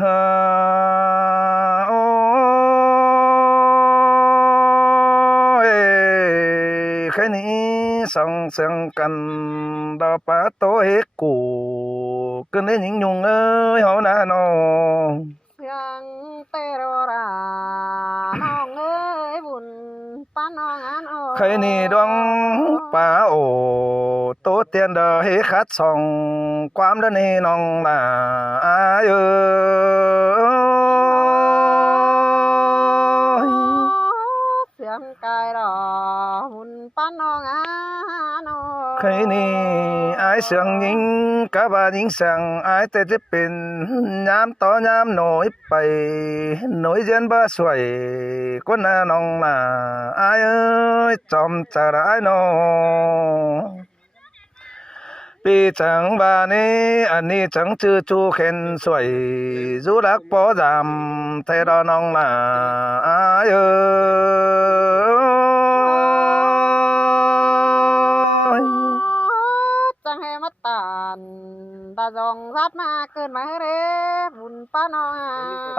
ฮ่าโอ้ยแค่นี้ส่องเสียงกันดอปะโตเฮกูก็ได้ยิงยุงเอ้ยเฮานะน้องเสียงเตโรราน้องเอ้ยบุญป้าน้องอันโอใครนี่ดวงป่าโอโตเตียนเดอเฮคัดส่องความเดนี่น้องน่ะอาเอ้ย เสียงกายรอบุญป้าน้องอันโอ khi ni ai sương nhìn cả ba nhìn sang ai tê tê pin nhám to nhám nổi bay nổi dân ba xoay con na nong là ai ơi chom cha đã ai nó pi chẳng ba ni anh ni chẳng chư chu khen xoay du đắc bỏ giảm thay đó nong là ai ơi จังให้มาตานตาจองรัดมาเกินมาเร่บุญป้าน้อง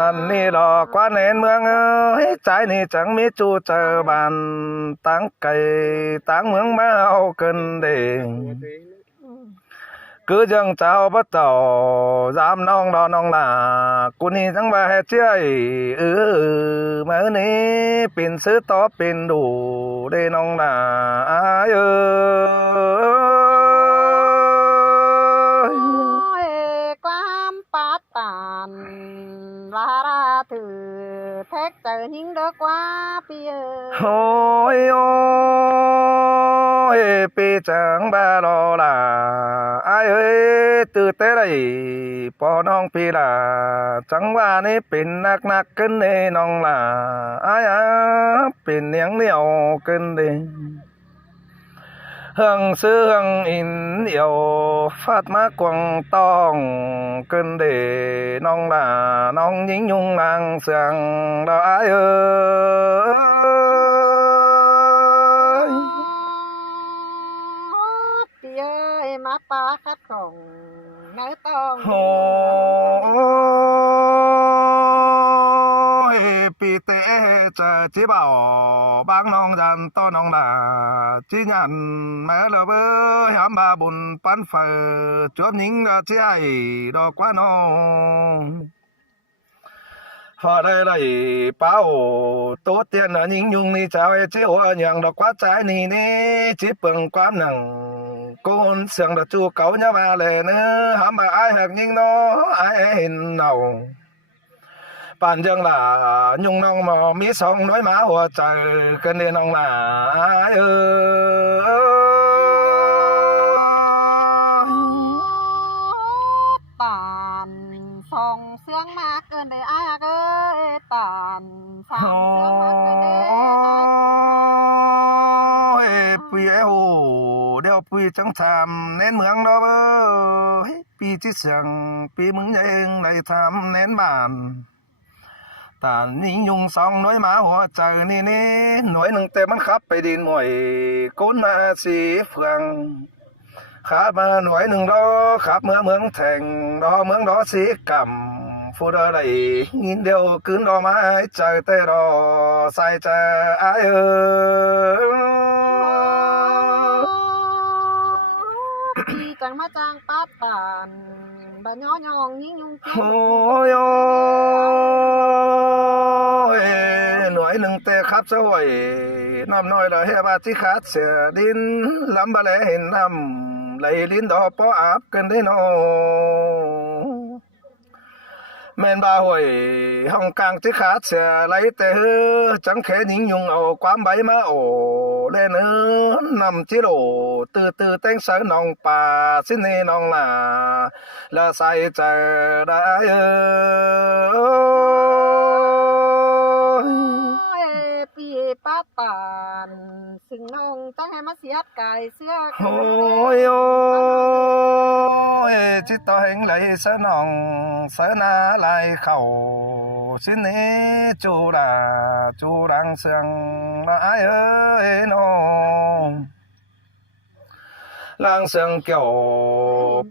อันนี้ดอกกว่าเนนเมืองเฮ้ยใจนี่จังมีจูเจอบานตั้งไก่ตั้งเมืองมาเอาเกินเด้cứ dâng chào bắt đầu dám nong đo nong làกูนี่ทั้งว่าเจ้ยมานี่เป็นซื้อต่อเป็นดูได้นองล่ะความปาตานลาราถือแท็กเจอหิงเด้อกว่าปีโอ้ยโอ้ยปีจังบาลอล่ะไอ้เอ้ยตื่นเต้นเลยพอน้องพี่ล่ะจังว่านี่เป็นนักขึ้นเลยน้องล่ะไอ้เป็นเนียงเหนียวขึ้นเลยhương sư hương in yêu phát má quăng tong cơn để nong là nong nhính nhung nàng sàng đó ai ơiพี่เอ้ยมาปาคัดของเนื้อตอง ôi pi tế chờ chỉ bảo bác nong dàn to nong là chỉ nhận mẹ là bơ hám bà bùn bán phở chốt những là chỉ ai đó quá non họ đây là bảo tốt tiền là những nhung đi chào chỉ hoa nhàng đó quá trái ni đi chỉ bằng quá nặng con sương là chu cấu nhá bà lệ nữa hám bà ai hạc nhưng nó ai hình nào bạn dương là nhung nong mà mí sông nói má hoa trời cơn đi nong là ai ơi ตานส่องเสียงมาเกินได้อายเอ้ยตานส่องเสียงมาเกินได้อาย ôi pi eo đeo pi trắng thảm nén mương đó bơ pi chỉ sàng pi mừng nhang lại thảm nén bàn tàn nín nhung song nói má hoa trời ni ni nói nâng tê bắn khắpไปดินหน่วยcốnมาสีเฟืองขามาหน่วยหนึ่งล้อขับเมืองแทงดอเมืองดอสีกำฟูดอะไรยินเดียวคืนดอไม้ใจเตดอใส่ใจไอ้พี่จังมาจางป้าตานบ่ย่อยองยิ่งยุง โอ้ยหน่วยหนึ่งเตะครับสวยน้ำน้อยละเฮบาที่ขาดเสียดินลำบะเลเห็นน้ำไหลลิ้นดอกปออาบกันได้นอแม่นบ่าหวยห้องกลางที่ขาดเสียไหลแต่เฮจังแค่นิ่งยุงเอาความใบมาโอเล่นเออนำจิโลตื่แตงใส่น้องป่าสิเนน้องล่ะแล้วใส่ใจได้เออ พี่ป้าตานซึ่งน้องจังให้มาเสียดกายเสื้อ โอ้ยจิตต่อแห่งไหลเสนองเสนาลายเข่าสินี้จูรังเสียงละไอเอ้ยน้อง lang sương kiểu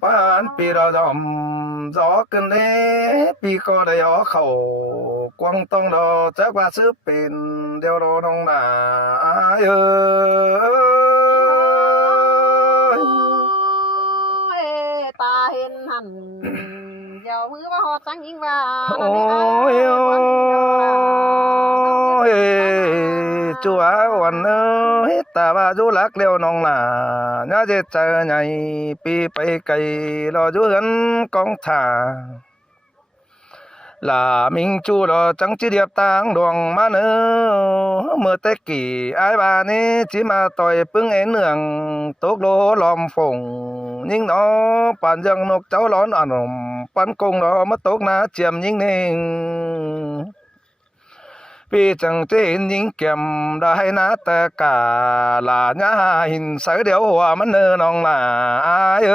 bán pi đỏ dòm gió cơn đế pi co đầy ó khẩu quăng tông đỏ chắc qua sức pin đeo đỏ nông là ai ơi ta hiền hẳn giàu mưa và họ trắng nhưng mà ôi ôi chúa hoàn ơi ta ba chú lạc leo nông là nhớ chết trời nhảy pi bay cây lo chú hấn con thả là mình chú đó chẳng chỉ điệp tang đoàn mà nữa mưa tết kỳ ai bà nè chỉ mà tội bưng én nương tốt lô lòm phồng nhưng nó bản dân nộp cháu lón ăn bán công đó mất tốt na chiếm nhưng nên vì chẳng chế những kèm đã hay ná tất cả là nhá hình sớ đéo hòa mất nơ nong là ai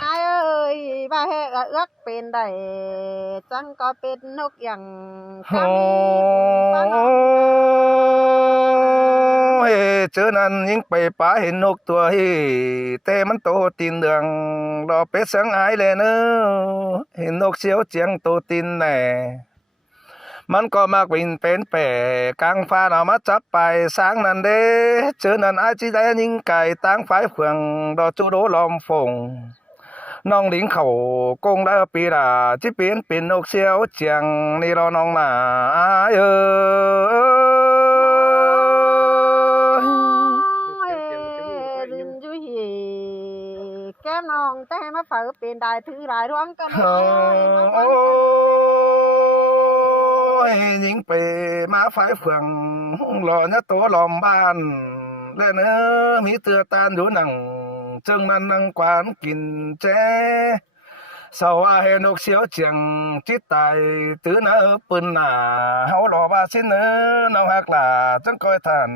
ai ơi ba hệ ước bên đầy chẳng có bên nốcอย่างcam chớ nan những bầy phá hình nốc tua têมันโตตีนเดืองรอเป็ดสังหายเลยเนอะเห็นนกเสียวเจียงโตตีนแหน่มันก็มากบินเป็นแปะกลางฟ้าเอามาจับไปสร้างนั่นเด้เจอนั่นอาจีได้ยิงไก่ตั้งไฟเฟืองดอจูโดลอมฟงน้องลิงเขากงได้ปีละที่เปลี่ยนเป็นนกเสียวเจียงนี่เราน้องหนาเอน้องแต่มาเปิดเป็นได้ถือหลายดวงกัน ยิงไปมาไฟเฟืองรอเนี่ยตัวลอมบ้านและเนื้อมีเตือตานอยู่หนังจึงมันนั่งกวานกินแจ้สาวาเห็นนกเสียวเจียงจิตตายตื้อเนื้อปืนหนาเฮารอว่าสิ้นเนื้อน้องหักหล่าจังคอยทัน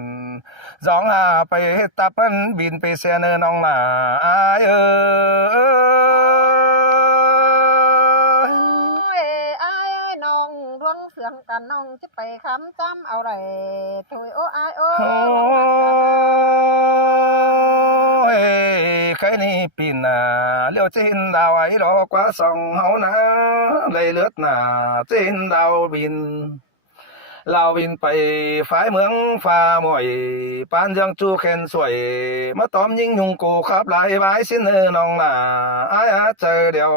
สองหาไปตาปันบินไปเสียเนื้อน้องหล่าอายน้องดวงเสืองกันน้องจะไปคำจำเอาไรถอยโอ้อายโอ้ใครนี่ปีน่ะเลี้ยวจีนดาวไอ้รอกว่าส่องเฮานะเลยเลือดน่ะจีนดาวบินเราบินไปฝ่ายเมืองฟ้ามวยปานยังจูเข็นสวยมาตอมยิงยุงกูขับไล่ไว้สิ้นเนื้อน้องน่ะอายเจอเดียว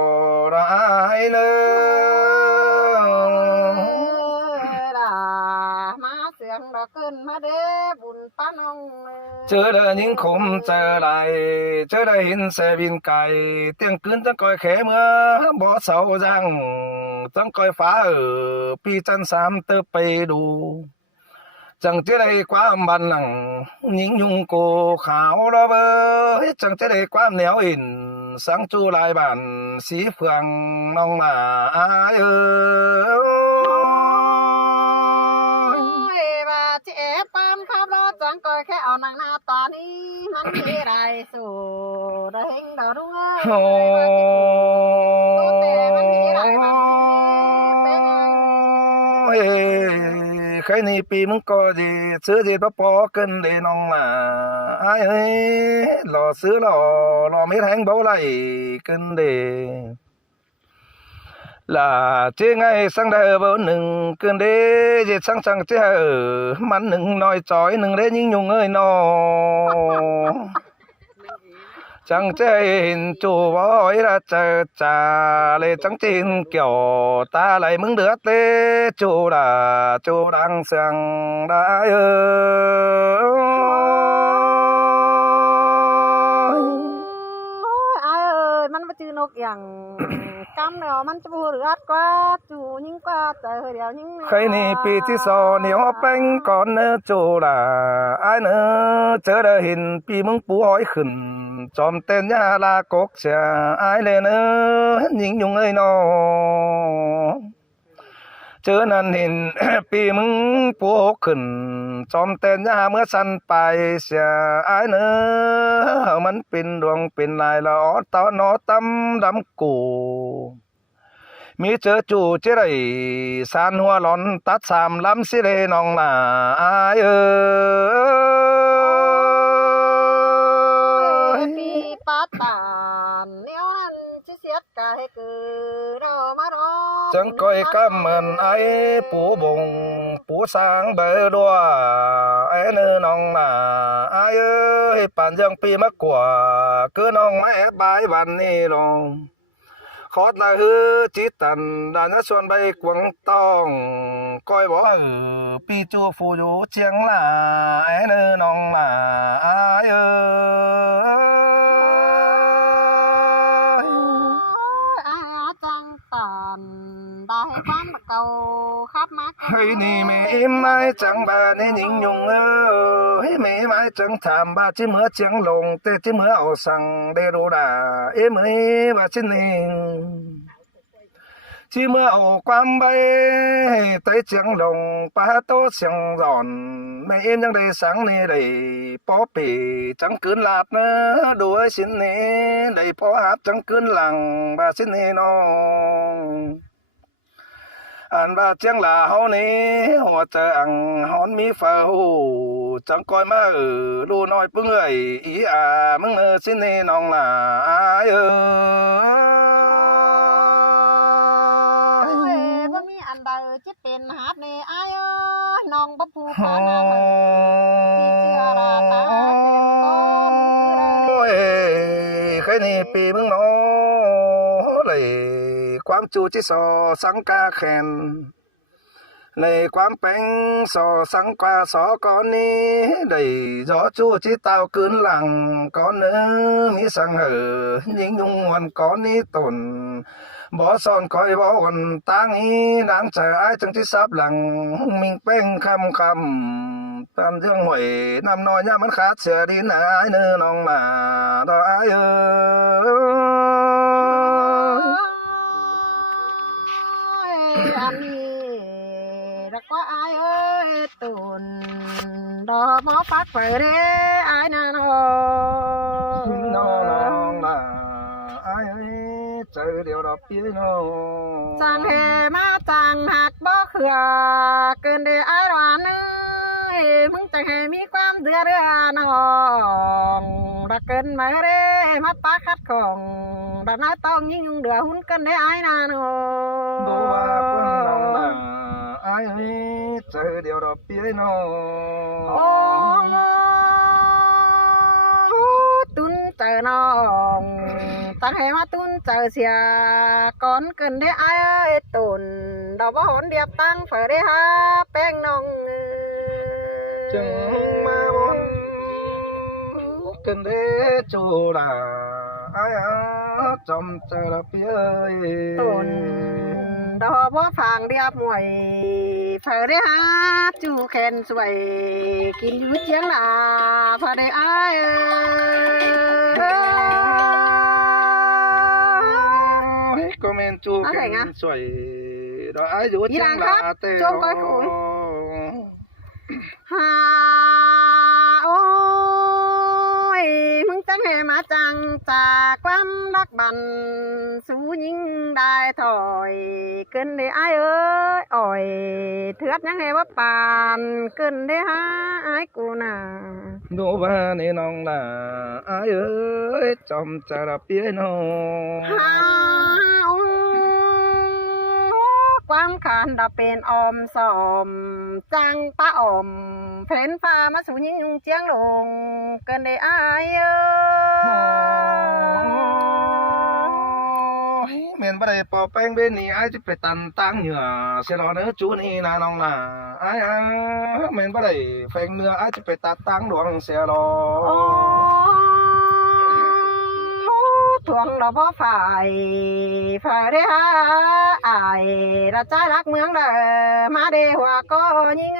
เราอายเนื้ดอกขึ้นมาเด้บุญป้าน้องเจอเดินยิงคมเจอไหลเจอได้เห็นเสบินไก่เตียงคืนจังคอยแขเมื่อบ่เสาจังจังคอยฟ้าปีจันสามเตอไปดูจังจะได้ความบันหลังยิงยุงโกขาวระเบอจังจะได้ความเหนียวอินสังจูลายบันสีเฟืองน้องหน้าอายเจ็บปามขับรถจังก็แค่เอานางหน้าตานี้มันที่ไรสู่ได้เห็นดาวดวงตัวแต่มันมีไรมันเป็นใครนี่ปีมึงก็ดีซื้อดีพอเกินเลยน้องล่ะไอ้เฮ้ยหล่อซื้อหล่อไม่แทงเบาไหลเกินเดlà chế ngay sang đây bữa nừng cơn đế dệt sang sang chế mắn nừng nói chói nừng đế nhưng nhung ơi nó chẳng chế hình chủ bói ra chờ trà lệ chẳng trên kiểu ta lại mừng đứa tê chủ là chủ đang sang đã ai ơiมันมาจือนกอย่างกำเนาะมันจะพูดรัดกว่าจูยิ่งกว่าใจเดียวยิ่งใครนี่ปีที่สองเหนียวเป็นก่อนเนื้อจูล่ะไอ้เนื้อเจอได้เห็นปีมึงปูหอยขึ้นจอมเต้นยาลากกเสียไอ้เลยเนื้อยิงยุงเอ้ยน้อเจอนั่นเห็น ปีมึงปูหกขึ้นจอมเต้นยาเมื่อสันไปเสียไอ้เนื้อมันเป็นดวงเป็นลายละออตอนอตำดำกู มีเจอจู่เจไรสานหัวหลอนตัดสามลำสิเลน้องนาอายเอ้ย ปีปาตานเนี้ยวนั้นจิเสียดกายคือเรามาดอ จังก้อยกำเหมือนไอ้ปูบงปูสางเบอดัวไอ้เนื้อน้องนาไอ้เอ้ยป่านยังปีมากกว่าคือน้องไม่บายวันนี้ลงขอดละฮือจิตตันดานส่วนใบกวงต้องก้อยบอกปีจูฟูอยู่เชียงละไอ้เนื้อน้องนาไอ้เอ้ย อาจังตันได้ความเก่าขับมา เฮ้ยนี่ไม่ไม่จังบาในหญิงยงเฮ้ยไม่ไม่จังถามบาจิเมื่อเจียงลงแต่จิเมื่อเอาสั่งได้รู้ด่าเมื่อบาจิหนึ่งจิเมื่อเอาความใบไตเจียงลงป้าโตเสียงร้อนไม่ยังได้สั่งนี่ได้ปอปีจังคืนหลับนะด้วยสินนี้ได้พอหับจังคืนหลังบาสินนี่น้องอันว่าเจียงลาเฮานี่หัวใจอังฮอนมีเฝ้าจังคอยมารู้น้อยปึ้งเอ้ยอีมึงสินี่น้องล่ะเอ้ย บ่มีอันใดจะเป็นฮับในอายน้องบ่ผู้พานามพี่เชื่อราตาเป็นก็มือ โอ้ยใครนี่ปีมึงเนาะเลยความจูจิสอสังกาแขนในความเป็นสอสังกาสอก่อนนี้ได้ยอจูจิตาวคืนหลังก่อนเนื้อมีสังเหอยิงยุงวันก่อนนี้ตนบ่ซ่อนคอยบ่วันตั้งอีนางใจอ้ายจังที่ซับหลังมิงเป้งคำตามเรื่องหวยน้ำน้อยย่ามันขาดเสียดินอ้ายเนื้อน้องมาต่ออ้ายอันนี้รักว่าอายเอ้ยตุนดอกหมอปักไปเด้อายนาน้อง น้องมาอ้ายเจอเดียวดอกเปี้ยน้อง จังเฮมาจังหักบ่เขือเกินเด้อายหวานเอ้ยมึงจังเฮมีความเดือดน้องรักเกินมาเด้มาปาคัดของดับน้าต้องยิ่งยุ่งเดือหุ่นกันเด้อายนาน้อง บ่ว่าคนน้องมาอ้ายเจอเดียวดอกเปี้ยน้อง โอ้ตุนเจอน้องตั้งให้มาตุนเจอเสียก่อนเกินได้อายเอ้ยตุนดอกบ่หอนเดียบตั้งเฝอได้ฮะแป้งน้อง จึงมาวนกันเด้จูลาอ้ายจอมเจอดอกเปี้ย ตุนดอกบ่ฟางเดียบหมวยเฝอได้ฮะจูแขนสวยกินอยู่เจียงลาเฝอได้อายเอ้ย ก็เมนจูกันสวยดอกอ้ายอยู่เชียงลาเต้ ฮ่าโอ้ยมึงจังให้มาจังจากความรักบันสู้ยิ่งได้ถอยเกินได้อายเอ้ยอ่อยเถือดยังให้ว่าปานเกินได้หาอายกูน่ะ ดูบ้านนี่น้องล่ะอ้ายเอ้ยจอมจะรับเปียน้อง ฮ่าโอ้ความขานดาเป็นออมสอมจังป้าออมเพลนฟ้ามาสู่ยิ่งยุงเจียงลงเกินได้อายเอ้ย เมนบ่ได้ปอแป้งเบนนี่อ้ายจะไปตันตั้งเหยื่อเสียรอเนื้อจูนี่นะน้องล่ะอ้ายเมนบ่ได้แฟงเนื้ออ้ายจะไปตัดตั้งดวงเสียรอ โอ้ทวงดอกบ่ฝ่ายได้หาอายระใจรักเมืองเด้อมาเดหัวก็ยิง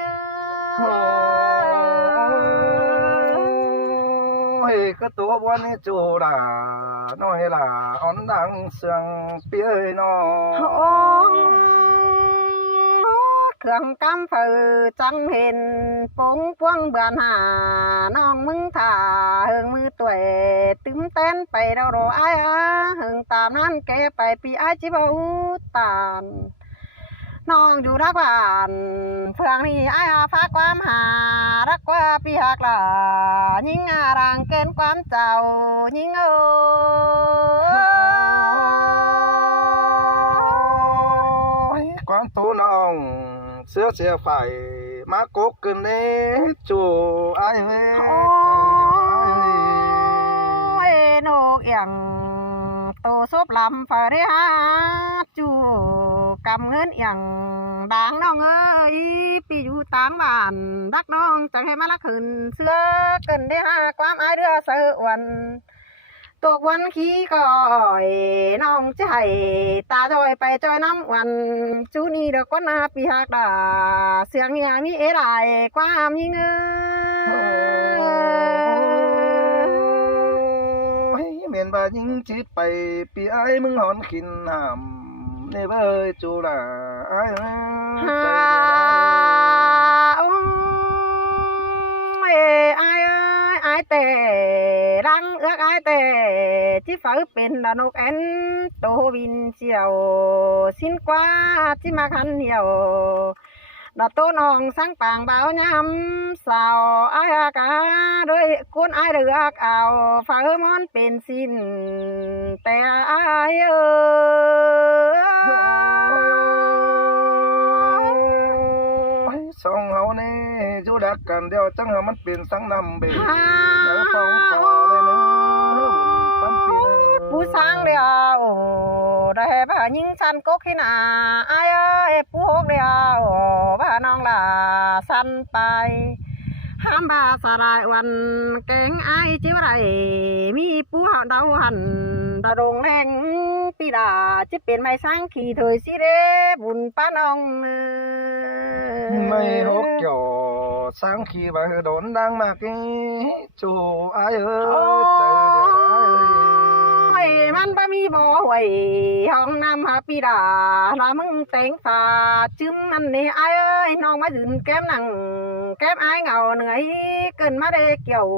ก็ตัววันนี้จูล่ะน้อยล่ะอ่อนดังเสียงเปียน้อง โอ้เครื่องกำฝือจังเห็นปงพวงเบือนหาน้องมึงถ่าเฮิงมือตัวตึมเต้นไปเราโรอายหึง ตามนั้นแกไปปีไอจิบอุตานน้องอยู่รักบ้านเพื่องนี้ไอ้ฝากความหารักว่าพี่หักหล่ะยิ่งรังเกินความเจ้ายิ่งความตัวน้องเสื้อเสียไฟมากกขึ้นเนจูไอ้เฮ้ย โอ้ยนกอย่างโตซบลำฝาเรียจูกำเงินอย่างดังน้องเอ้ยปีอยู่ต่างบ้านรักน้องจะให้มาละคืนเสื้อเกินได้หาความอายเรือเสือวันตกวันขี้ก่อยน้องจะให้ตาจอยไปจอยน้ำวันจูนี่เด็กวันนาปีหักดาเสียงยามีเอไรความยิ่งเอ้ยเมียนบายิงจิไปปีไอ้มึงหอนขินหำในเบยจูลาไอ้โอ้ยไอ้แต่รังเอื้อกไอ้แต่ที่ฝืนเป็นดานกเอ็นโตวินเชียวสิ้นกว่าที่มาคันเหี่ยวดาโตน้องสังปางเบายำสาวไอ้กาด้วยกุนไอ้เรือกเอาฝืนมันเป็นสิ้นแต่ไอ้สองเฮานี่จูดักกันเดียวจังหามันเป็นสังนำเบยแล้วฟองคอได้เนื้อปั้นปีผู้สร้างเดียวได้บ่ายิงสันกกขี้หนาไอ้ผู้หกเดียวบ่าน้องลาสันไปห้ามบาสลายวันเก่งไอ้จิ๋วไรมีผู้หาดาวหันดาดงแรงปีดาจะเป็นไม้สร้างขี่เถยสิเรบุญป้าน้องไม่หกหยอสังขี่ไปโดนดังมากจูไอ้เอ้ยมันบ่มีบ่หวยห้องน้ำหาปีดาละมึงแต่งฝาจึ้มมันนี่ไอ้เอ้ยน้องมายืนแก้มนั่งแก้มไอ้เงาเหนื่อยเกินมาได้เกี่ยว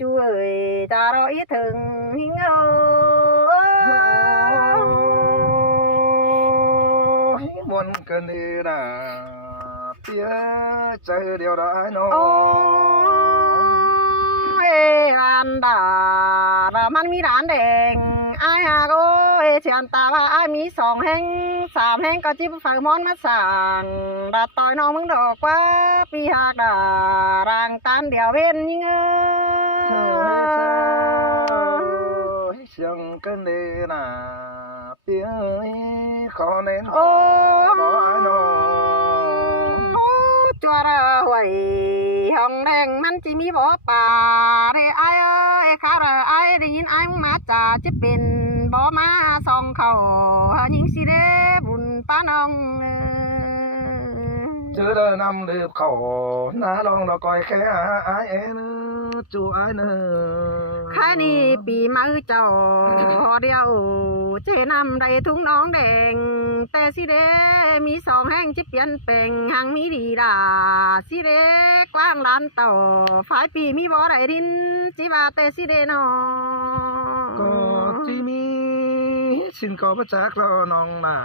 ช่วยจะรออีถึงหิ้งมวนกันดีนะเปียใจเดียวได้น้องอันดาละมันมีร้านแดงไอ้ฮาโก้เชียนตาว่าไอ้มี2 แห่ง3 แห่งก็จิบฝากมอนมาสั่งดาต่อยน้องมึงดอกว่าปีหากดารางตันเดียวเว้นยิงเสียงกันดีนะเปียขอเน้นขอไอ้น้องจัวระหวยห้องแดงมันจะมีบ่ป่าเรไอ้เอ้ยข้าเรไอ้ได้ยินไอ้มึงมาจ่าจะเป็นบ่มาส่องเขายิงสิเดบุญป้าน้องเจอเดินนำเดือบเขาหน้าลองเราคอยแค่ไอ้เอ็นจูไอ้เนอแค่นี้ปีมือเจ้าเดียวเจนำได้ทุ่งน้องแดงแต่สิเดมี2 แห่งที่เปลี่ยนแปลงหังมีดีดาสิเดกว้างล้านเต่าฝ่ายปีมีบ่ได้ดินจิบาแต่สิเดนอก็จีมีสินก็ประจักษ์รอน้องนา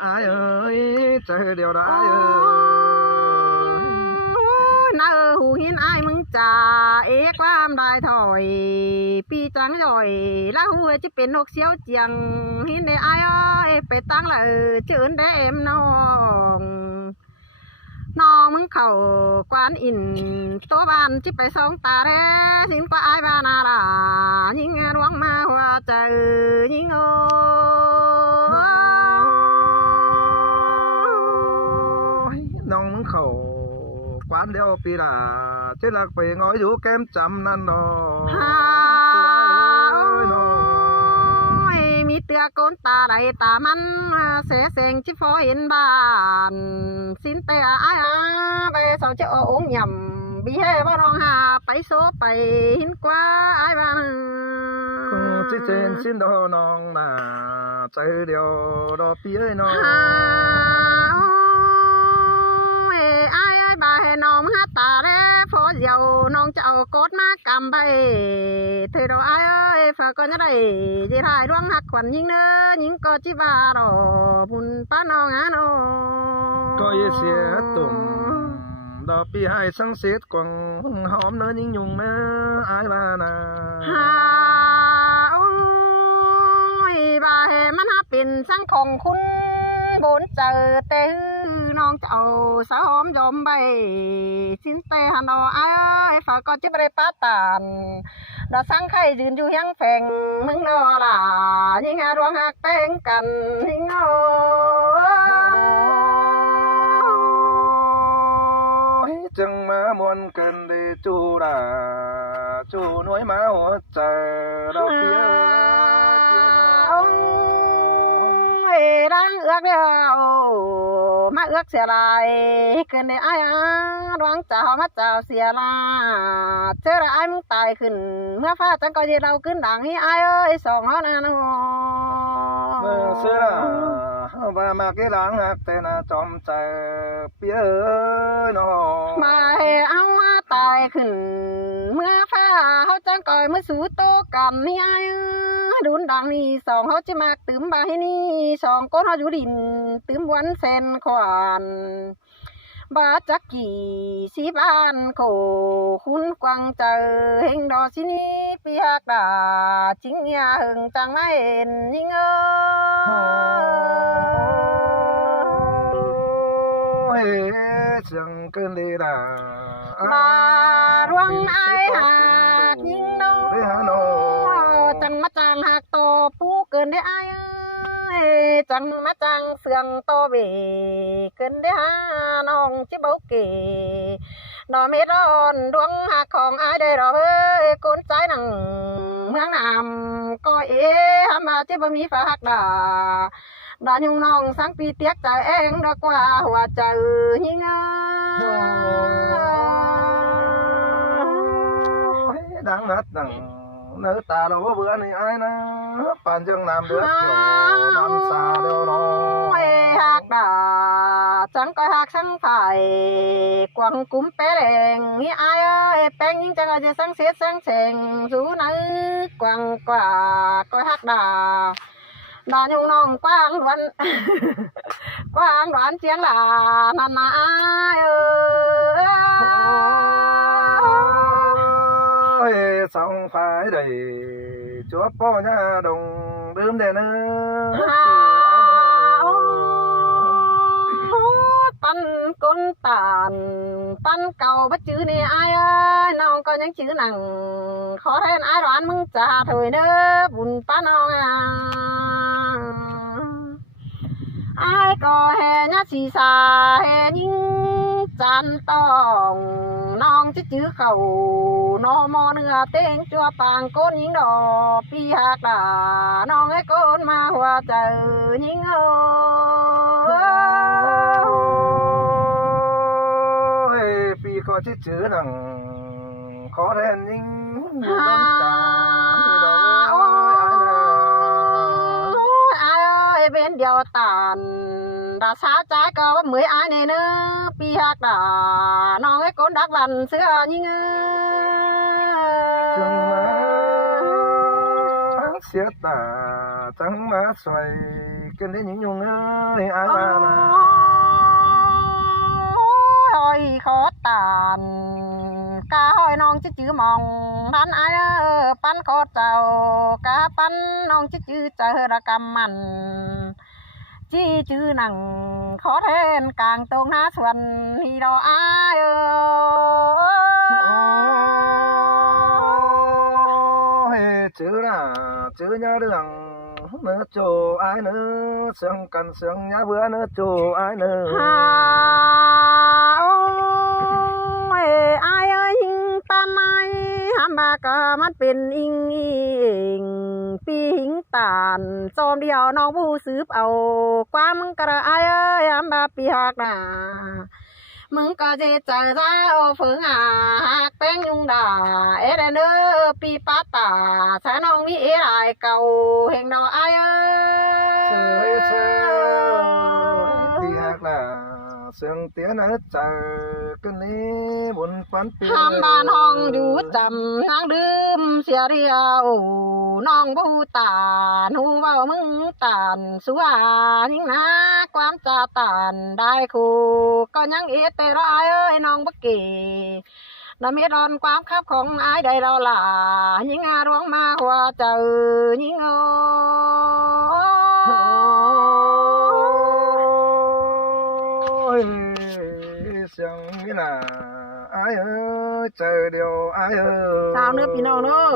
ไอ้เอ้ยใจเดียวได้น่าหูหินไอ้มึงจ่าความได้ถอยปีจังย่อยแล้วหูจะเป็นนกเสียวเจียงหินได้ไอ้ไปตั้งเลยเจินได้เอ็มน้องมึงเข่ากวนอินตัวบ้านที่ไป2 ตาแร่สินกว่าไอ้บ้านาลายิงร้วงมาหัวใจยิงน้องมึงเข่ากวนเดียวปีละเจ้าหลักไปง้อยอยู่แก้มจำนั่นดอกมีเตือโกนตาไหลตามันเสเสงจิฟอเห็นบ้านสินเตะไอ้ไปสาวเจ้าองยำบีให้บ้านน้องหาไปโซไปหินกว่าไอ้บ้านจิเจนสินดอน้องนาใจเดียวดอปีเอ้ยน้องไอ้ bà hè nòm hát tà ré phố dầu nong chậu cốt má cầm bay thời đồ ai ơi phở con nhớ đây chỉ hai đoán hạt quản nhưng nữa những con chỉ ba đồ bùn pa nong á nó coi xe tùng đò pi hai sáng xếp quăng hóm nữa những nhung nữa ai ba nà hà ôi bà hè mắt hát pin sáng khòng khun bốn chờ tê non chậu sáu hôm dòm bay xin tê hà nội ai ơi phải có chiếc bê phát tàn đó sáng khayยืนอยู่ยังแฝงมึงนอล่ะยิ่งหาดวงหักแป้งกันยิ่งโอ้ chẳng má muốn cần để chú đà chú nuôi má hỗ trợ đâu phía ôi đang ước điều má ước xìa lại cần để ai đoán chào mắt chào xìa là chứ là ai muốn tài khẩn มื่อฟ้าchẳng có gì đâu cứ đằng hi ai ơi sòng nó nè nó xưa là và mà cái đáng hạt tên là chom chờ phía nó mà hè áo tài khẩn มื่อฟ้าเขาจังก่อยเมื่อสู้โตกันนี่ไอ้ดุนดังนี่สองเขาจะมากตื่มบาให้นี่สองก้นเขาอยู่ดินตื่มวันเซนขวานบาจักกี่สีบ้านโขคุณกวางเจอเฮงดอสินี่ปีหักดาจิงยาหึงจังไม่เห็นยิ่งchẳng cơn đi là bà ruộng ai hạt nhưng đâu chẳng mắt chàng hạt to phú cơn đấy ai ơi chẳng mắt chàng sườn to bể cơn đấy ha nong chiếc bấu kì nó mê đòn đuông hạtของai đây rồi ơi con trái nằng มืองนามก็mà chiếc bông mi phá hạt đà đã nhung nong sáng pi tiếc trời em đã qua hòa trời nhưng đang nát nằng nữ ta đâu có bữa này ai nó bàn chân làm được kiểu năm xa đâu nó hạt đà chẳng coi hạt sáng phải quăng cúm bé đèn nghĩ ai ơi bé những chẳng là sáng xiết sáng sèn rú nắng quăng quả coi hạt đà đã nhung nong quang đoán quang đoán chiến là nằm ai ơi xong phải đầy chúa po nha đồng đơm đèn nữaปั้นก้นตาลปั้นเก่าบัดจื้อนี่ไอ้เอ้ยน้องก็ยังจื้อหนังขอแทนไอ้ร้านมึงจ่าถอยเด้อบุญป้าน้องไอ้ก็แห่ญาสีสาแห่ยิ่งจันตองน้องจะจื้อเขาน้องมอเนื้อเต้งจัวปางก้นยิ่งดอกปีหักดาน้องไอ้ก้นมาหัวเจอยิ่งปีก็ชิดจื้อหนังขอแทนยิ่งเป็นจ่าที่ดอกai bên điều tàn đã xa trái có mới ai này nữa pi hạt đã nó cái con đắc vằn xưa nhưng xiết tà trắng má xoay kinh đến những nhung ơi ai mà ôi khó tàn cá hồi non chứ chữ mong đan ai pan khó chào cá pan non chứ chữ chờ ra cầm mặn chi chữ nằng khó thêm càng tôn há xuân thì đâu ai chữ là chữ nhớ đường nữa chỗ ai nữa sương cần sương nhá bữa nữa chỗ ai nữa ai ơi pan ai hàm bà cờ mắtเป็นอิงปีหิงตานจอมเดียวน้องผู้ซื้อเอาความมึงกระไอ้เอ้ยหามบาปีหักหนามึงก็จะเจอเจ้าฝืนหักแป้งยุงด่าเอ็ดเนอปีป้าตาใช้น้องมีเอ๋ไรเก่าเฮงดอกไอ้เอ้ย ปีหักlà sương tiếng ở chờ cái ní buồn phán tiền ห้ามบ้านห้องอยู่จำนางดื่มเสียเดียวน้องผู้ตาหนูเว้ามึงตานสัวยิ่งนะความจาตานได้คู่ก็ยังเอเตรอายเอ้ยน้องบักเกน้ำเม็ดอ่อนความคับของอายได้เราหล่ายิ่งอาร้วงมาหัวเจอยิ่งôi xiang nghĩ là ai ơi chờ điều ai ơi ชาวเนื้อพี่น้องเด้อ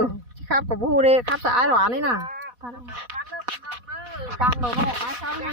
ครับกับผู้เด้ครับสะอายหวานนี่น่ะกลางโดนเขาบอกว่าเช้าเนี่ย